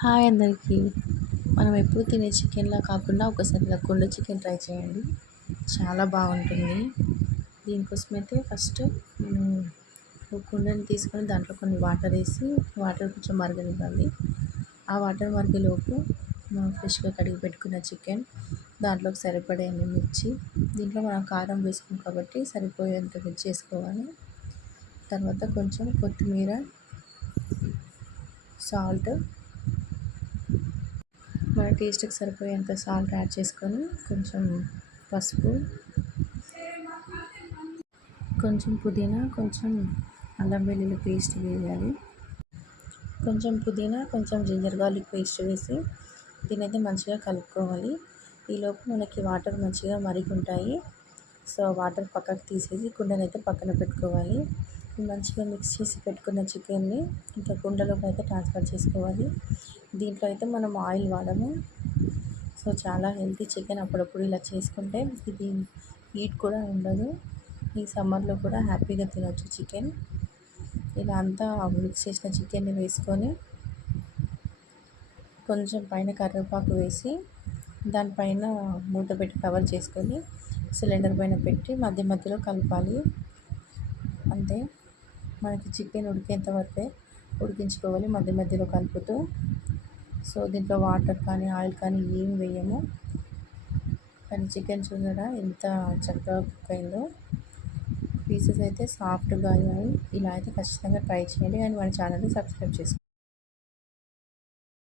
Hi అందరికీ. మనం ఎప్పుడు తినే చికెన్లా కాకుండా ఒకసారి ఇలా కుండ చికెన్ ట్రై చేయండి. చాలా బాగుంటుంది. దీనికోసమైతే ఫస్ట్ ఒక కుండని తీసుకొని దాంట్లో కొన్ని వాటర్ వేసి వాటర్ కొంచెం మరగనివ్వాలి. ఆ వాటర్ మరిగేలోపు మనం ఫ్రెష్గా కడిగి పెట్టుకున్న చికెన్, దాంట్లోకి సరిపడే మిర్చి, దీంట్లో మనం కారం వేసుకోం కాబట్టి సరిపోయేంత మిర్చి వేసుకోవాలి. తర్వాత కొంచెం కొత్తిమీర, సాల్ట్, మన టేస్ట్కి సరిపోయేంత సాల్ట్ యాడ్ చేసుకొని కొంచెం పసుపు, కొంచెం పుదీనా, కొంచెం అల్లం వెల్లుల్లి పేస్ట్ వేయాలి. కొంచెం పుదీనా, కొంచెం జింజర్ గార్లిక్ పేస్ట్ వేసి దీనైతే మంచిగా కలుపుకోవాలి. ఈలోపు మనకి వాటర్ మంచిగా మరుగుంటాయి. సో వాటర్ పక్కకు తీసేసి కుండనైతే పక్కన పెట్టుకోవాలి. మంచిగా మిక్స్ చేసి పెట్టుకున్న చికెన్ని ఇంకా కుండలోకి అయితే ట్రాన్స్ఫర్ చేసుకోవాలి. దీంట్లో అయితే మనం ఆయిల్ వాడము. సో చాలా హెల్తీ చికెన్. అప్పుడప్పుడు ఇలా చేసుకుంటే ఇది హీట్ కూడా ఉండదు. ఈ సమ్మర్లో కూడా హ్యాపీగా తినొచ్చు చికెన్. ఇలా అంతా మిక్స్ చేసిన చికెన్ని వేసుకొని కొంచెం పైన కరివేపాకు వేసి దానిపైన మూత పెట్టి కవర్ చేసుకొని సిలిండర్ పైన పెట్టి మధ్య మధ్యలో కలపాలి. అంతే, మనకి చికెన్ ఉడికేంత వరకే ఉడికించుకోవాలి మధ్య మధ్యలో కలుపుతూ. సో దీంట్లో వాటర్ కానీ ఆయిల్ కానీ ఏం వేయము. కానీ చికెన్ చూసారా ఎంత చక్కగా కుక్ అయిందో. పీసెస్ అయితే సాఫ్ట్గా అయ్యాయి. ఇలా అయితే ఖచ్చితంగా ట్రై చేయండి. అండ్ మన ఛానల్ని సబ్స్క్రైబ్ చేసుకోండి.